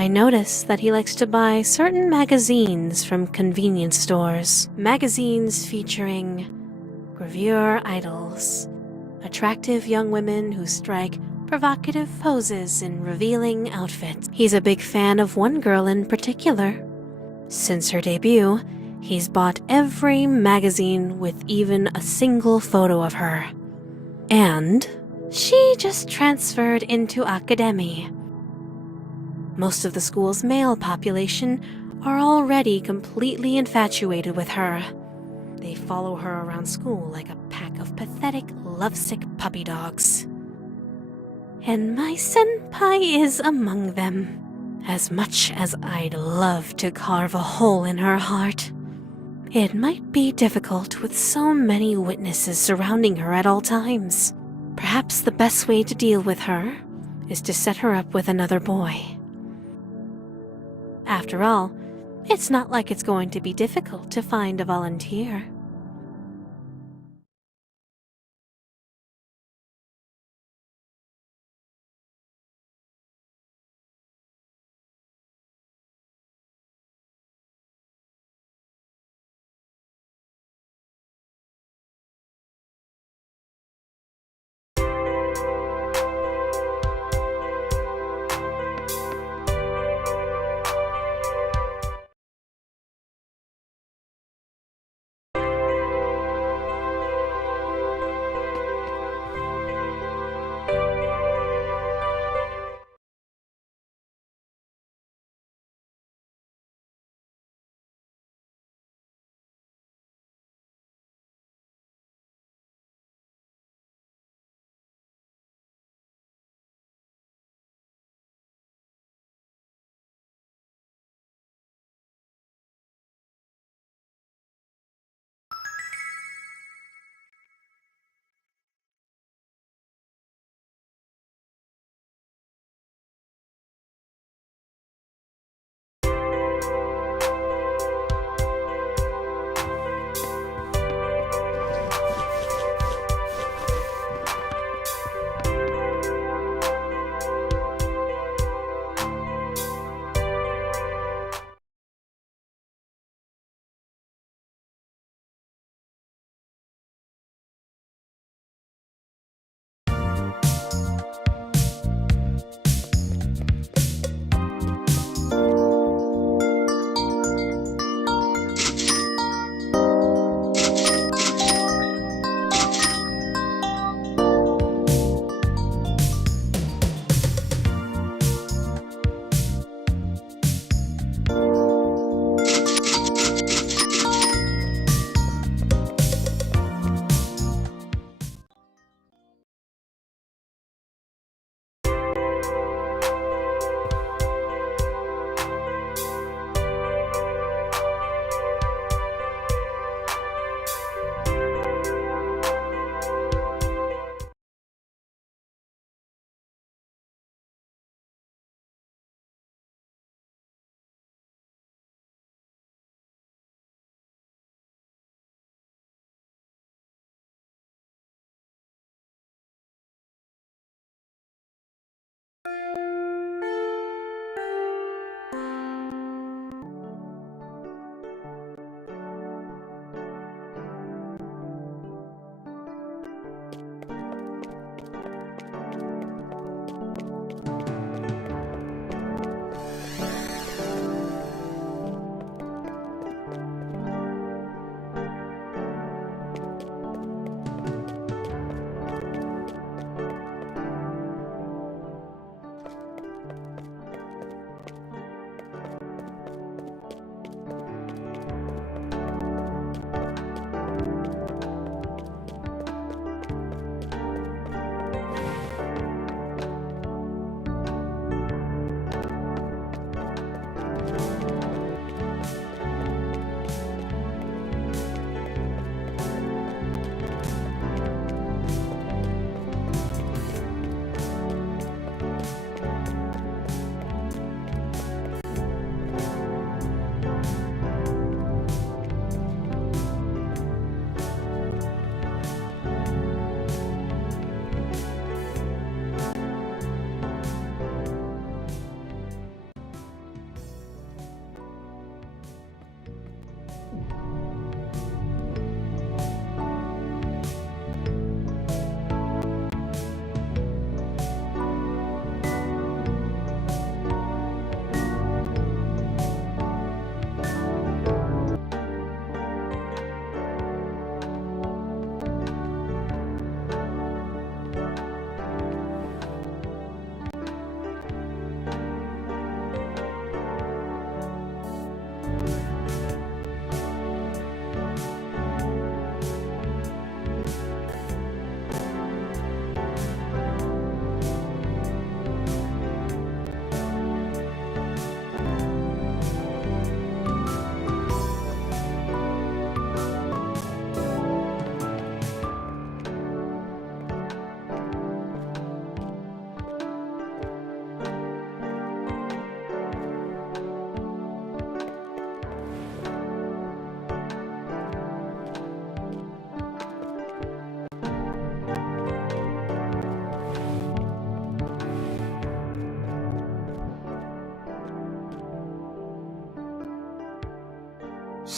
I notice that he likes to buy certain magazines from convenience stores. Magazines featuring gravure idols, attractive young women who strike provocative poses in revealing outfits. He's a big fan of one girl in particular. Since her debut, he's bought every magazine with even a single photo of her. And she just transferred into academy. Most of the school's male population are already completely infatuated with her. They follow her around school like a pack of pathetic, lovesick puppy dogs. And my senpai is among them. As much as I'd love to carve a hole in her heart, it might be difficult with so many witnesses surrounding her at all times. Perhaps the best way to deal with her is to set her up with another boy. After all, it's not like it's going to be difficult to find a volunteer.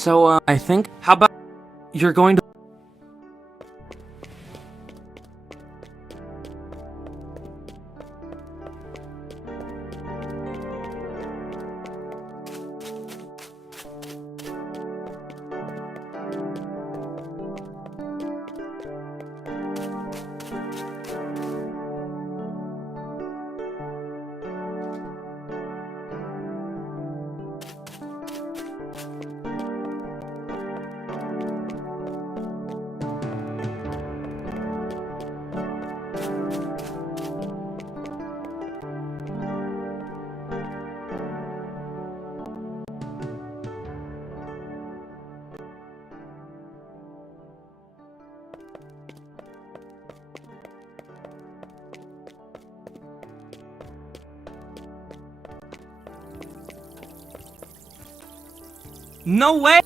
So, I think, how about you're going to... No way!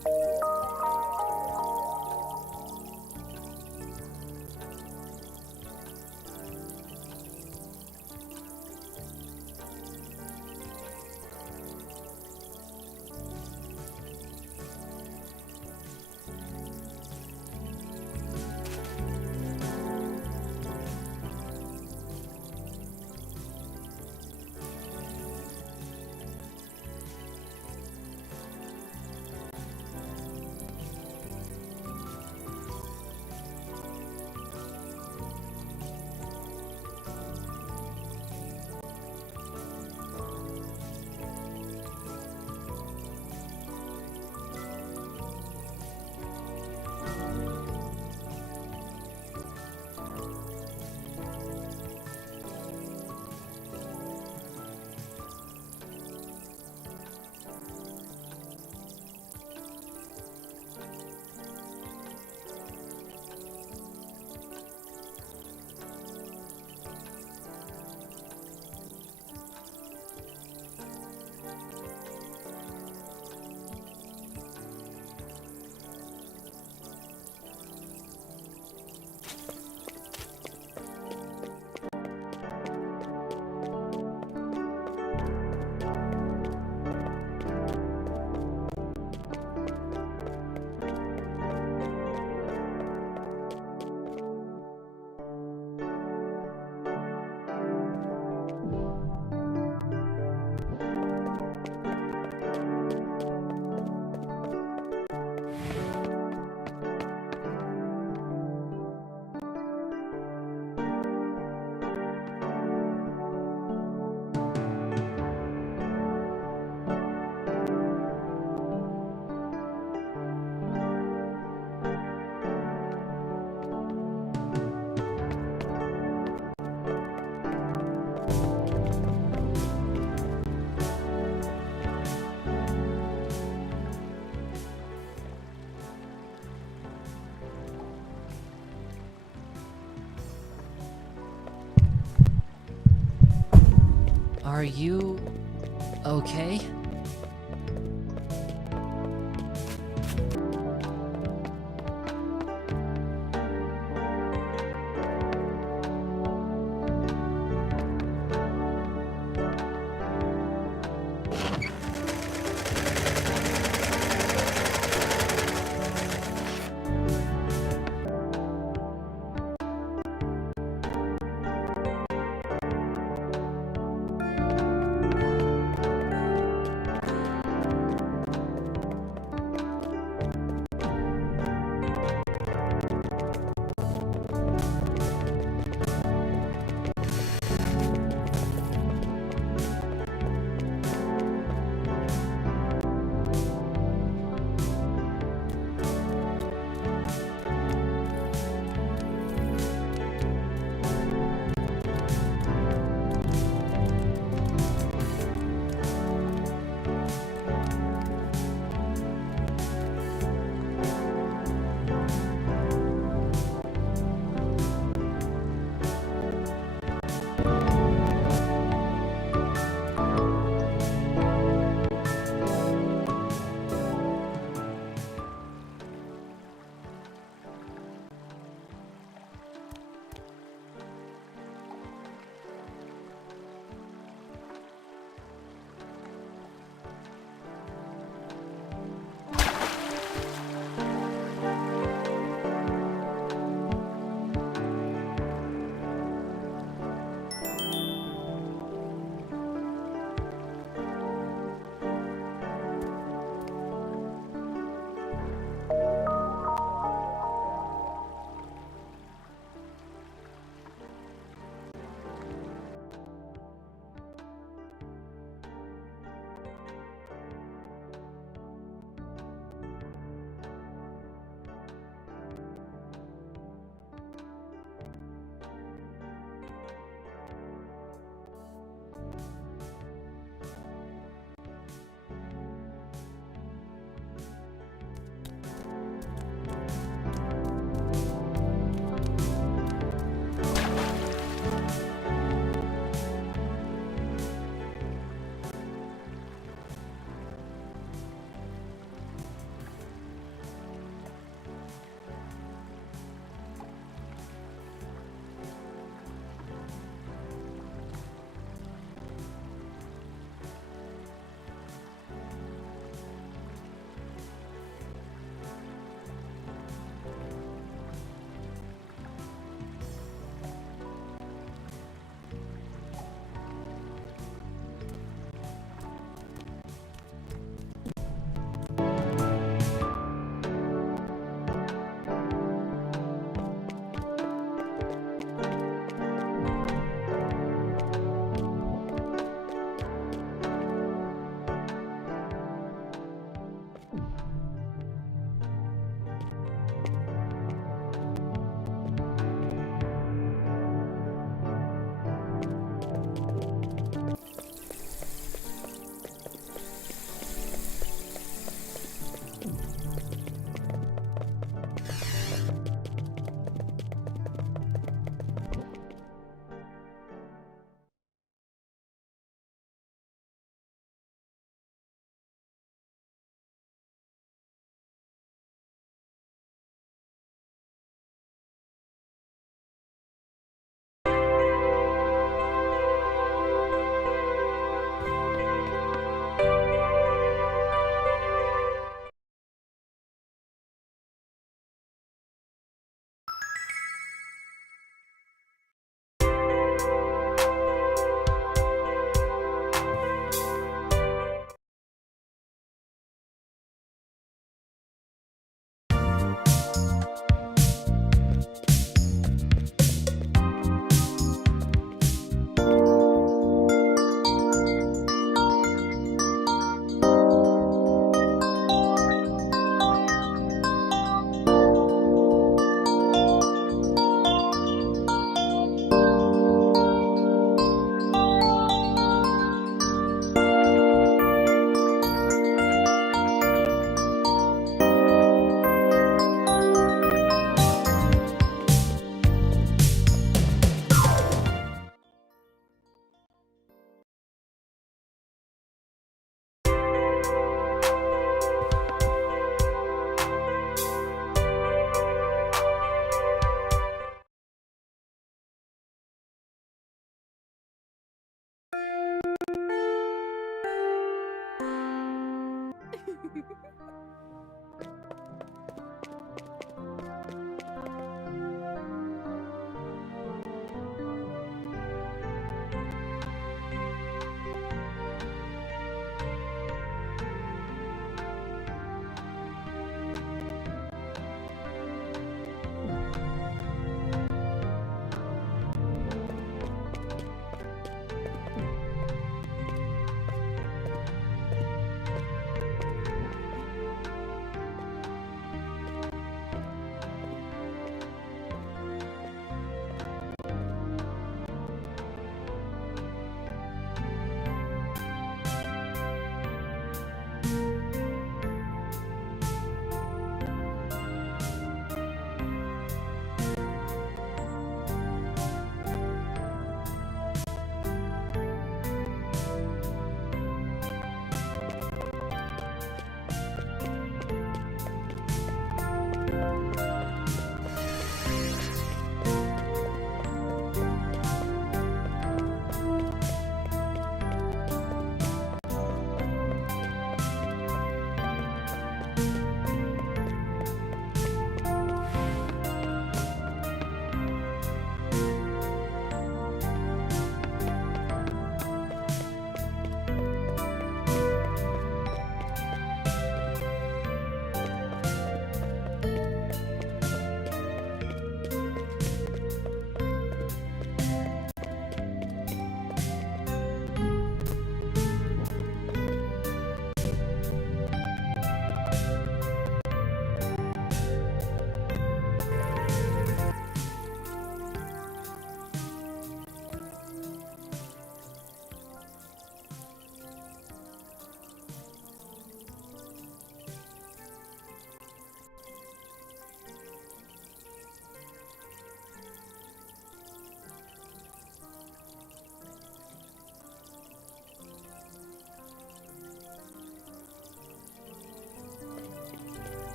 Are you okay?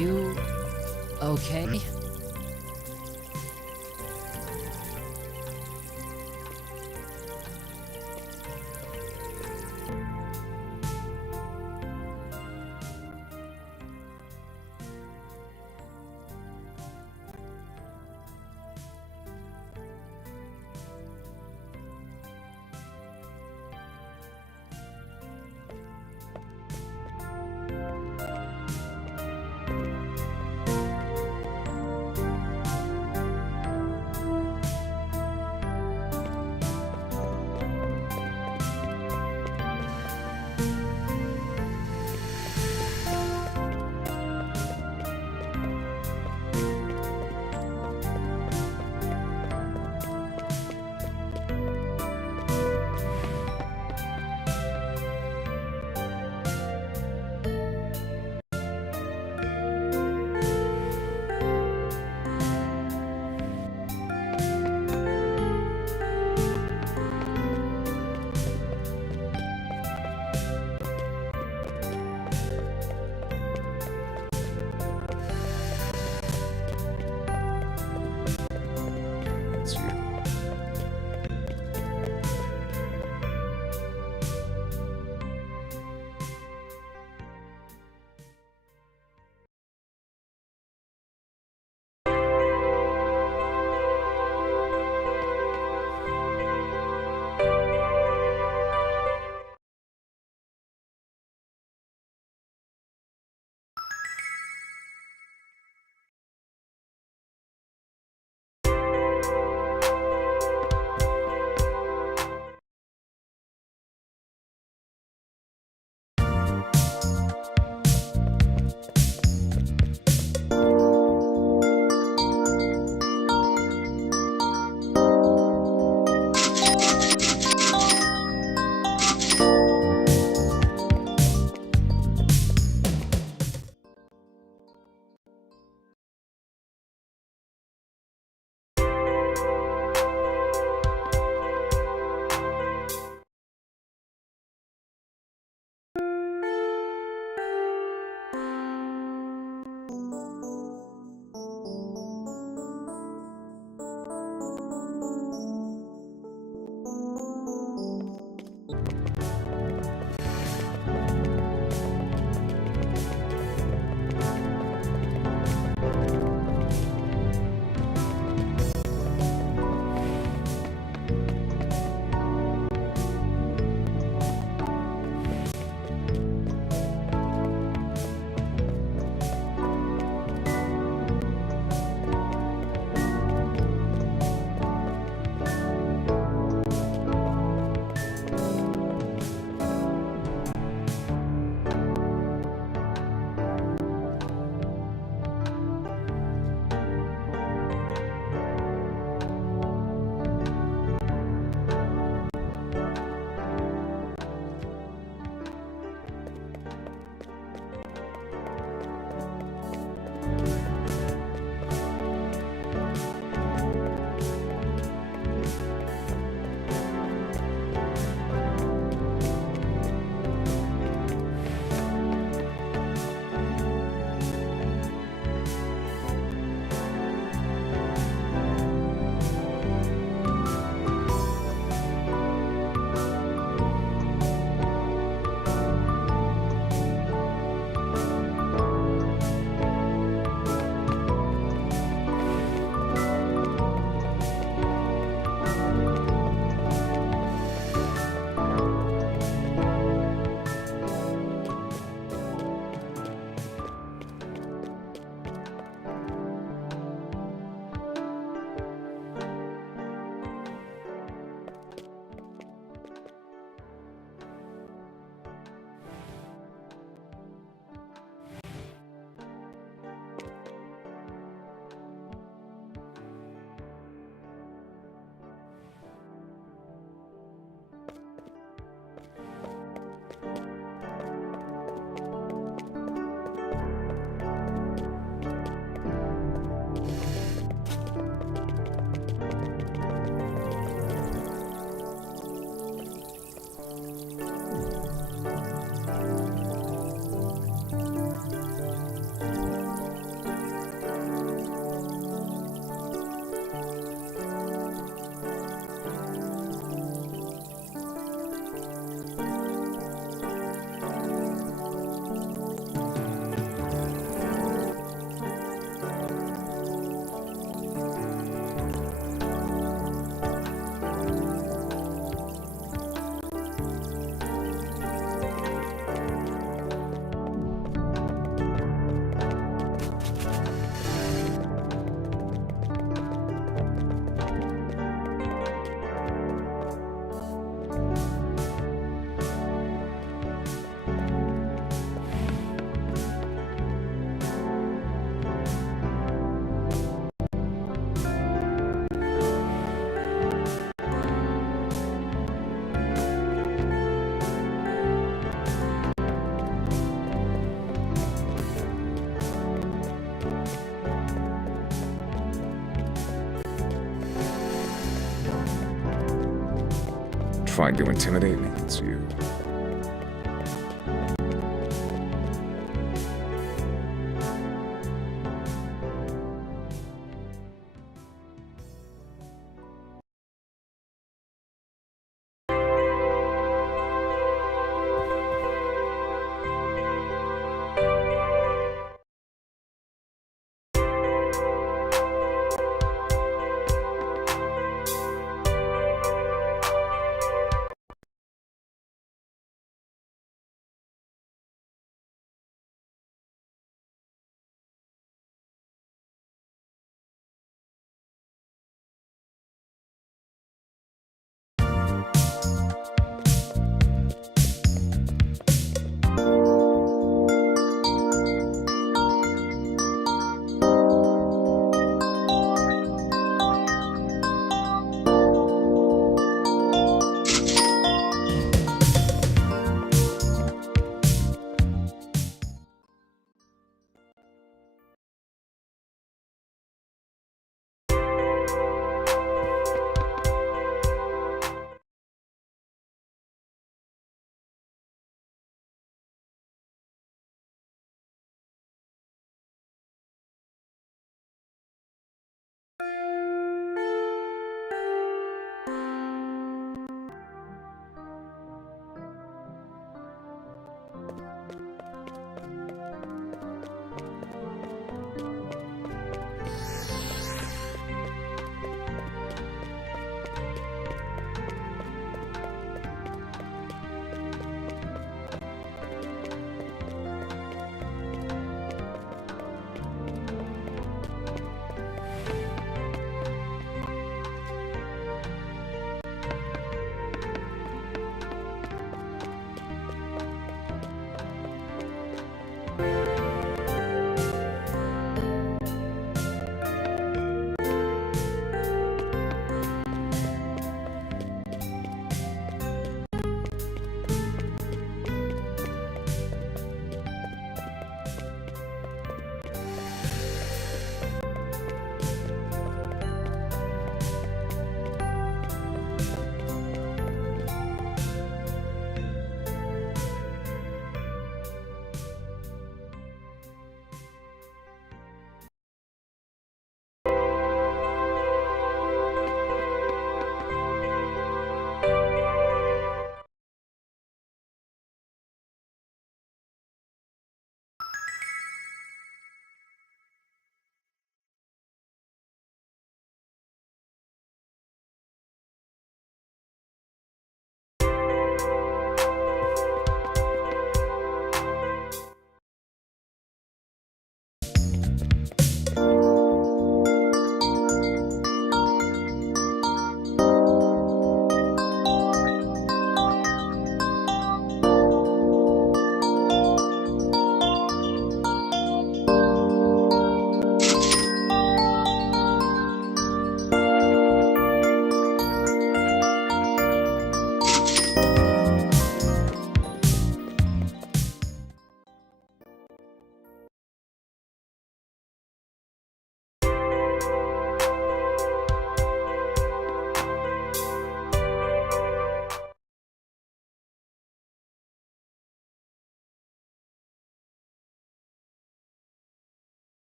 you okay? trying to intimidate me. It's you.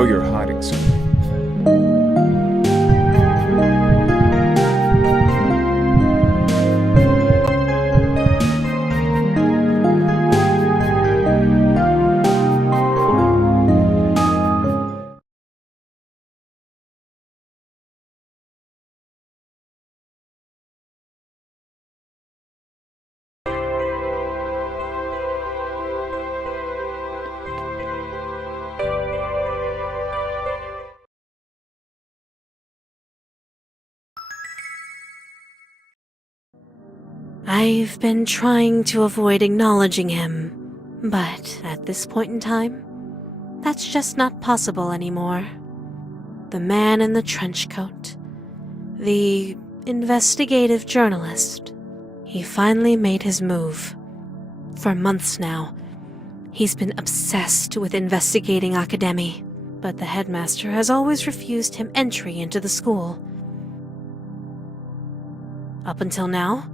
know you're hiding something. I've been trying to avoid acknowledging him, but at this point in time, that's just not possible anymore. The man in the trench coat, the investigative journalist, he finally made his move. For months now, he's been obsessed with investigating Academy, but the headmaster has always refused him entry into the school. Up until now,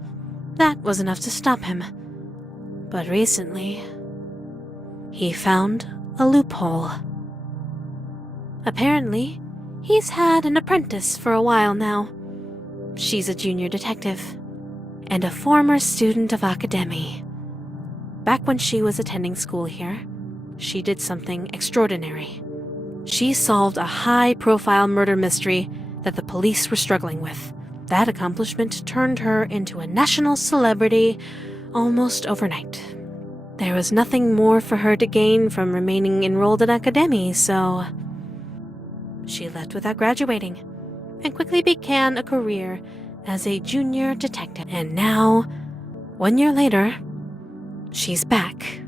that was enough to stop him. But recently, he found a loophole. Apparently, he's had an apprentice for a while now. She's a junior detective, and a former student of Academy. Back when she was attending school here, she did something extraordinary. She solved a high-profile murder mystery that the police were struggling with. That accomplishment turned her into a national celebrity almost overnight. There was nothing more for her to gain from remaining enrolled in Academy, so she left without graduating and quickly began a career as a junior detective. And now, 1 year later, she's back.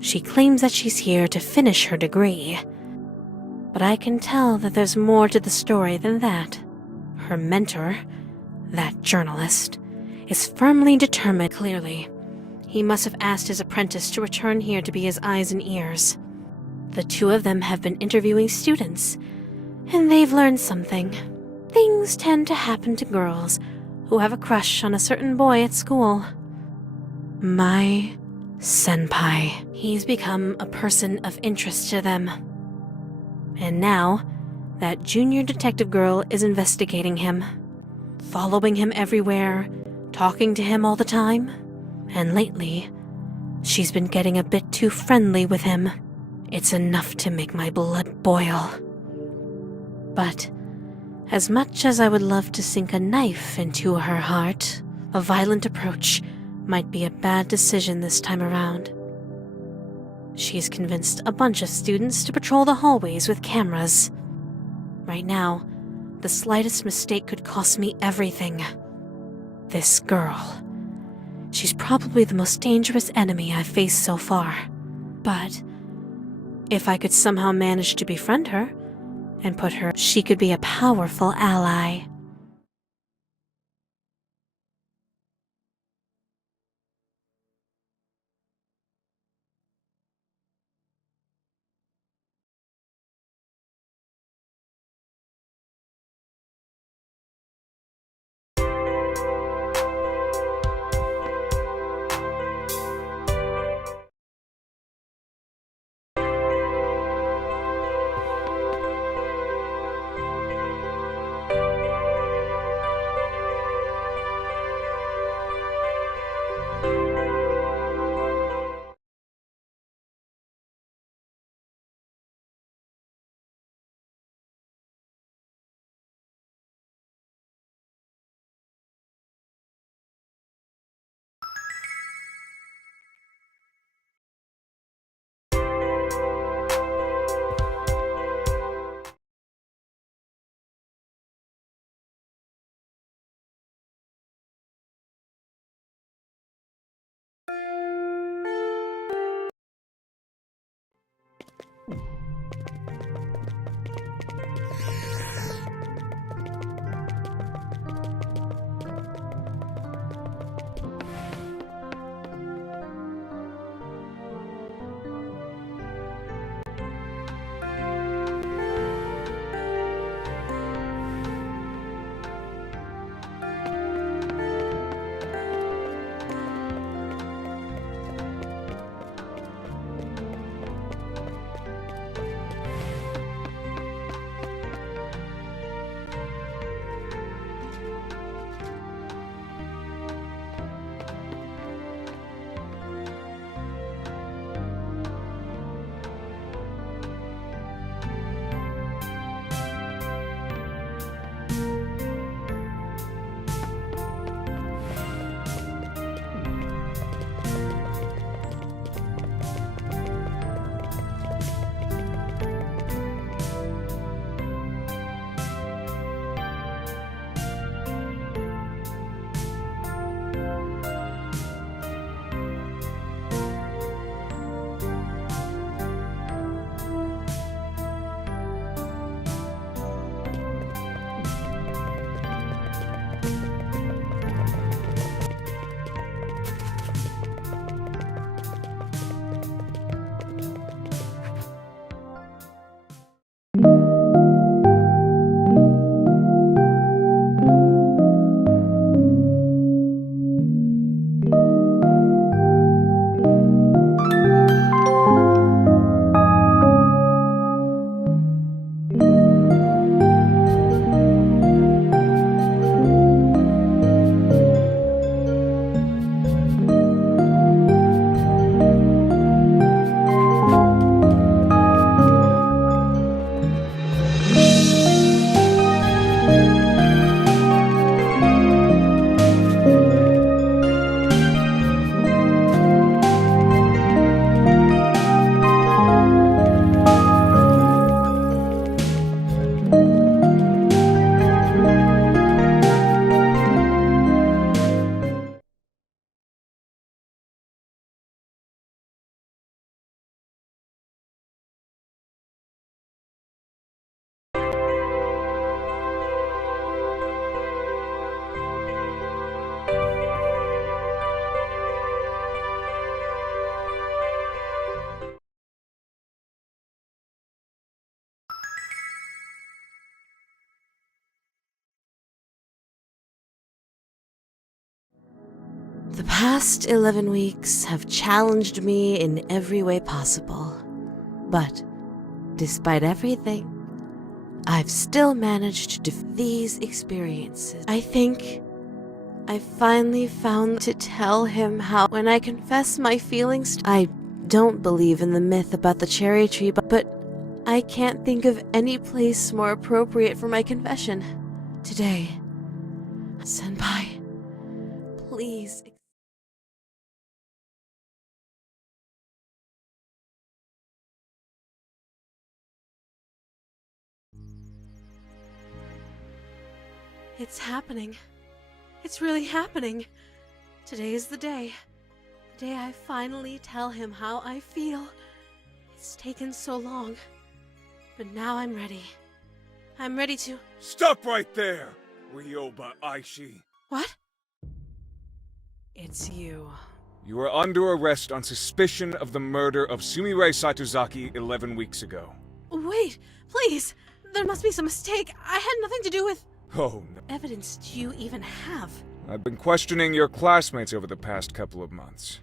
She claims that she's here to finish her degree, but I can tell that there's more to the story than that. Her mentor, that journalist, is firmly determined. Clearly, he must have asked his apprentice to return here to be his eyes and ears. The two of them have been interviewing students, and they've learned something. Things tend to happen to girls who have a crush on a certain boy at school. My senpai. He's become a person of interest to them. And now, that junior detective girl is investigating him, following him everywhere, talking to him all the time. And lately, she's been getting a bit too friendly with him. It's enough to make my blood boil. But as much as I would love to sink a knife into her heart, a violent approach might be a bad decision this time around. She's convinced a bunch of students to patrol the hallways with cameras. Right now, the slightest mistake could cost me everything. This girl. She's probably the most dangerous enemy I've faced so far. But if I could somehow manage to befriend her and put her, she could be a powerful ally. The past 11 weeks have challenged me in every way possible. But, despite everything, I've still managed to defeat these experiences. I think I finally found to tell him how when I confess my feelings, I don't believe in the myth about the cherry tree, but I can't think of any place more appropriate for my confession. Today, Senpai, please. It's happening. It's really happening. Today is the day. The day I finally tell him how I feel. It's taken so long. But now I'm ready. I'm ready to... Stop right there, Ryoba Aichi. What? It's you. You are under arrest on suspicion of the murder of Sumire Saitozaki 11 weeks ago. Wait, please. There must be some mistake. I had nothing to do with... Oh, no. Evidence do you even have? I've been questioning your classmates over the past couple of months.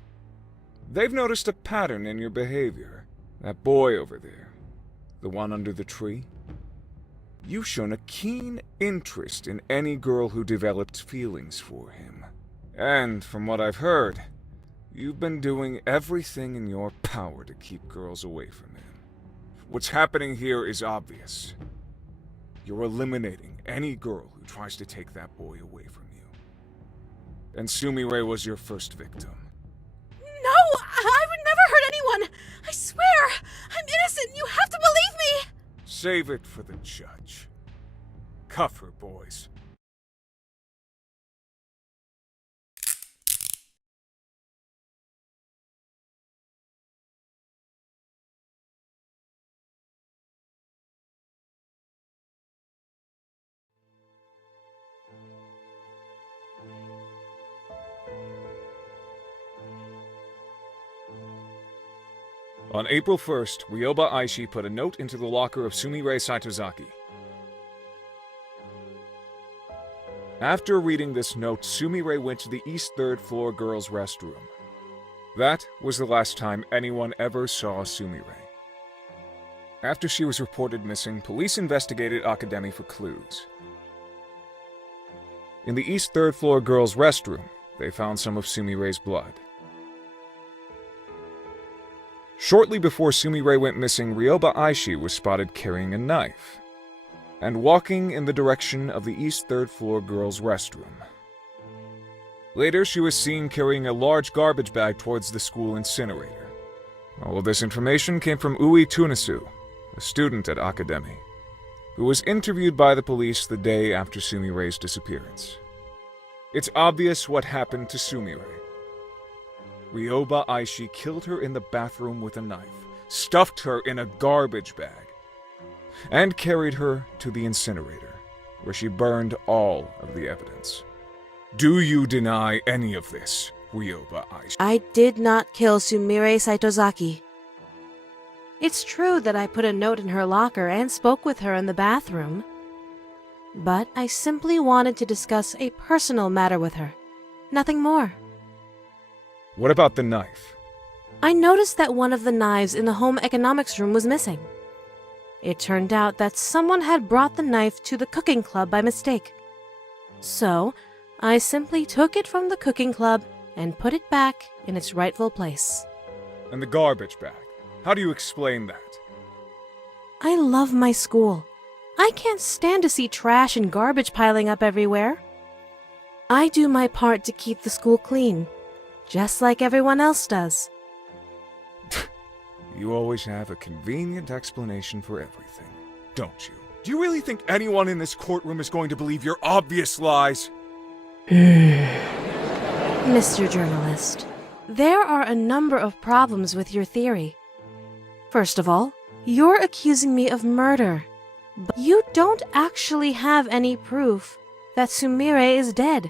They've noticed a pattern in your behavior. That boy over there, the one under the tree. You've shown a keen interest in any girl who developed feelings for him. And from what I've heard, you've been doing everything in your power to keep girls away from him. What's happening here is obvious. You're eliminating any girl who tries to take that boy away from you. And Sumire was your first victim. No! I would never hurt anyone! I swear! I'm innocent! You have to believe me! Save it for the judge. Cuff her, boys. On April 1st, Ryoba Aichi put a note into the locker of Sumire Saitozaki. After reading this note, Sumire went to the East 3rd floor girls' restroom. That was the last time anyone ever saw Sumire. After she was reported missing, police investigated Akademi for clues. In the East 3rd floor girls' restroom, they found some of Sumire's blood. Shortly before Sumire went missing, Ryoba Aichi was spotted carrying a knife and walking in the direction of the East 3rd floor girls' restroom. Later, she was seen carrying a large garbage bag towards the school incinerator. All of this information came from Ui Tunisu, a student at Akademi, who was interviewed by the police the day after Sumire's disappearance. It's obvious what happened to Sumire. Ryoba Aichi killed her in the bathroom with a knife, stuffed her in a garbage bag, and carried her to the incinerator, where she burned all of the evidence. Do you deny any of this, Ryoba Aichi? I did not kill Sumire Saitozaki. It's true that I put a note in her locker and spoke with her in the bathroom, but I simply wanted to discuss a personal matter with her. Nothing more. What about the knife? I noticed that one of the knives in the home economics room was missing. It turned out that someone had brought the knife to the cooking club by mistake. So, I simply took it from the cooking club and put it back in its rightful place. And the garbage bag? How do you explain that? I love my school. I can't stand to see trash and garbage piling up everywhere. I do my part to keep the school clean, just like everyone else does. You always have a convenient explanation for everything, don't you? Do you really think anyone in this courtroom is going to believe your obvious lies? Mr. Journalist, there are a number of problems with your theory. First of all, you're accusing me of murder, but you don't actually have any proof that Sumire is dead.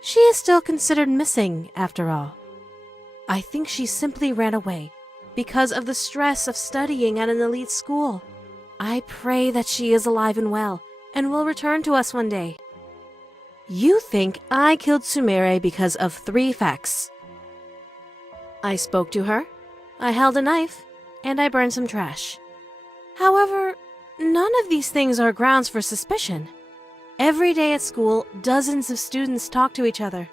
She is still considered missing, after all. I think she simply ran away because of the stress of studying at an elite school. I pray that she is alive and well and will return to us one day. You think I killed Sumire because of 3 facts. I spoke to her, I held a knife, and I burned some trash. However, none of these things are grounds for suspicion. Every day at school, dozens of students talk to each other,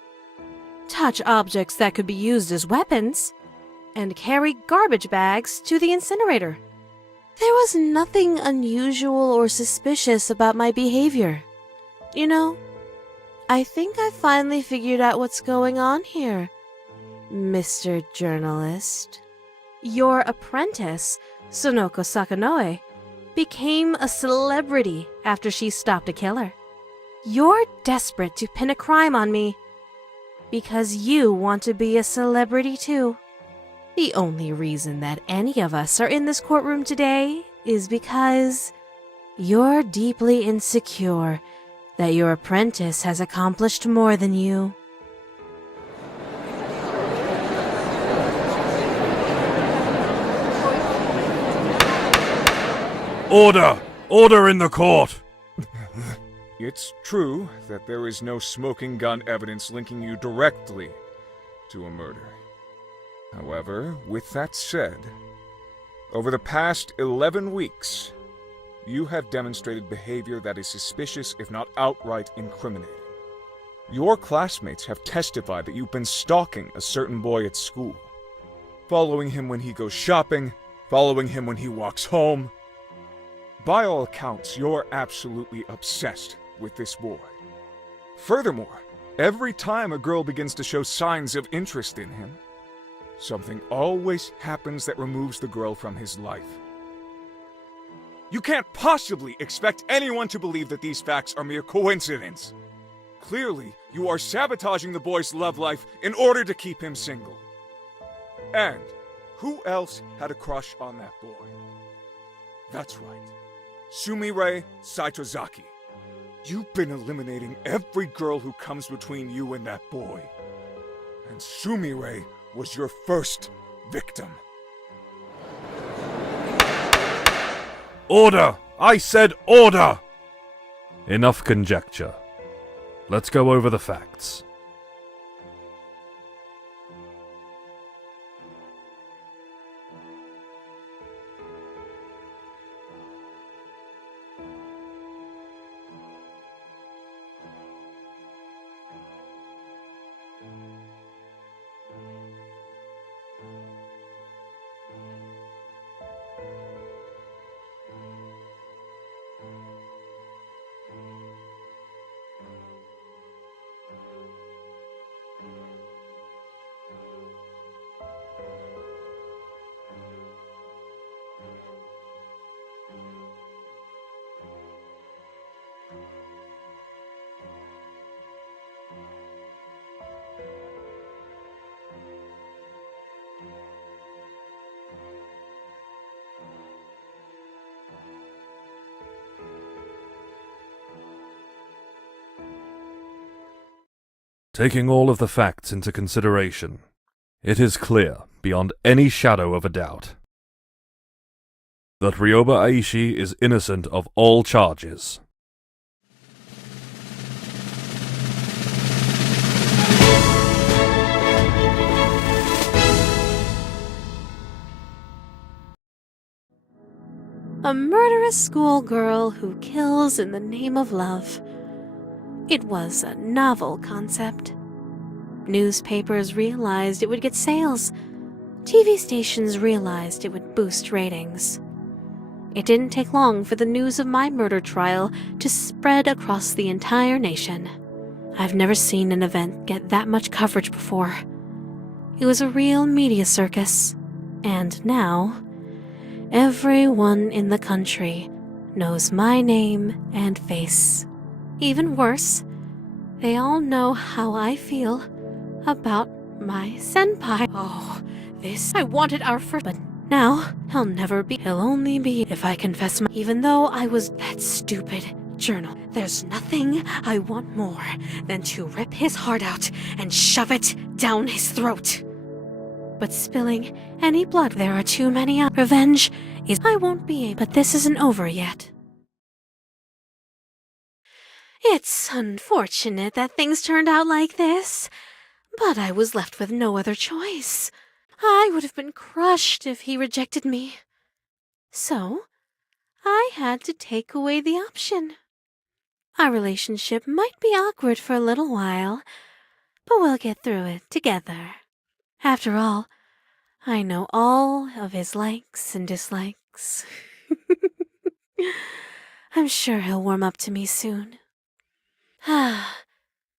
touch objects that could be used as weapons, and carry garbage bags to the incinerator. There was nothing unusual or suspicious about my behavior. You know, I think I finally figured out what's going on here, Mr. Journalist. Your apprentice, Sonoko Sakanoue, became a celebrity after she stopped a killer. You're desperate to pin a crime on me because you want to be a celebrity too. The only reason that any of us are in this courtroom today is because you're deeply insecure that your apprentice has accomplished more than you. Order! Order in the court! It's true that there is no smoking gun evidence linking you directly to a murder. However, with that said, over the past 11 weeks, you have demonstrated behavior that is suspicious, if not outright incriminating. Your classmates have testified that you've been stalking a certain boy at school, following him when he goes shopping, following him when he walks home. By all accounts, you're absolutely obsessed with this boy. Furthermore, every time a girl begins to show signs of interest in him, something always happens that removes the girl from his life. You can't possibly expect anyone to believe that these facts are mere coincidence. Clearly, you are sabotaging the boy's love life in order to keep him single. And who else had a crush on that boy? That's right, Sumire Saitozaki. You've been eliminating every girl who comes between you and that boy. And Sumire was your first victim. Order! I said order! Enough conjecture. Let's go over the facts. Taking all of the facts into consideration, it is clear, beyond any shadow of a doubt, that Ryoba Aichi is innocent of all charges. A murderous schoolgirl who kills in the name of love. It was a novel concept. Newspapers realized it would get sales. TV stations realized it would boost ratings. It didn't take long for the news of my murder trial to spread across the entire nation. I've never seen an event get that much coverage before. It was a real media circus. And now, everyone in the country knows my name and face. Even worse, they all know how I feel about my senpai. Oh, I wanted our first, but now he'll never be. He'll only be if I confess even though I was that stupid journal. There's nothing I want more than to rip his heart out and shove it down his throat. But spilling any blood, there are too many. Revenge is I won't be able, but this isn't over yet. It's unfortunate that things turned out like this, but I was left with no other choice. I would have been crushed if he rejected me. So, I had to take away the option. Our relationship might be awkward for a little while, but we'll get through it together. After all, I know all of his likes and dislikes. I'm sure he'll warm up to me soon.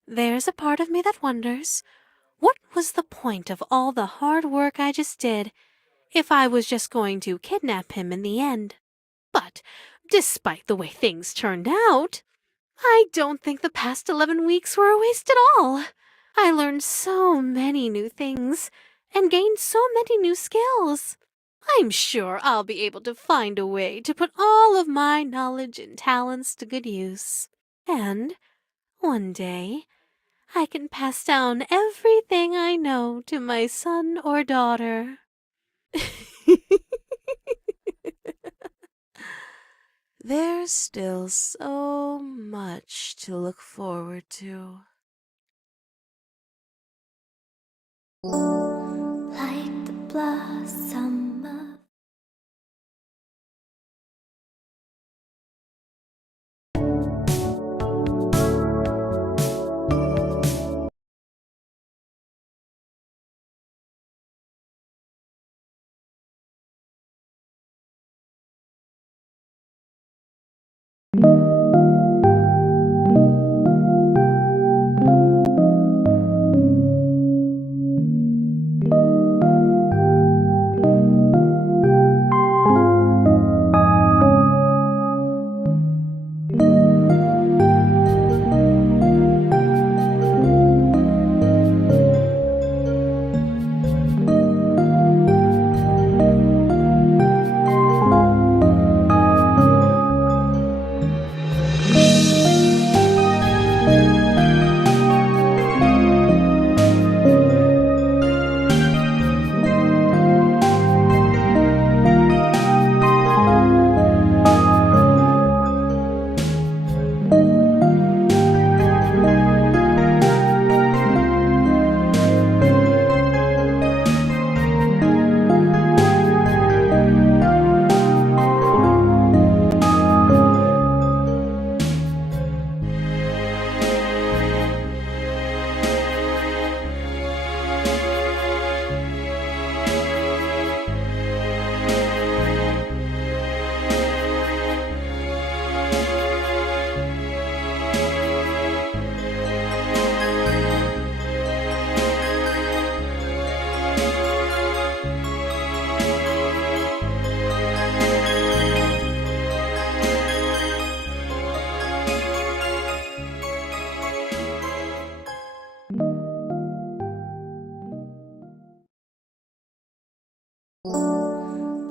There's a part of me that wonders, what was the point of all the hard work I just did if I was just going to kidnap him in the end? But despite the way things turned out, I don't think the past 11 weeks were a waste at all. I learned so many new things and gained so many new skills. I'm sure I'll be able to find a way to put all of my knowledge and talents to good use. And one day, I can pass down everything I know to my son or daughter. There's still so much to look forward to. Like the blossom of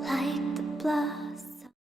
like the blossom.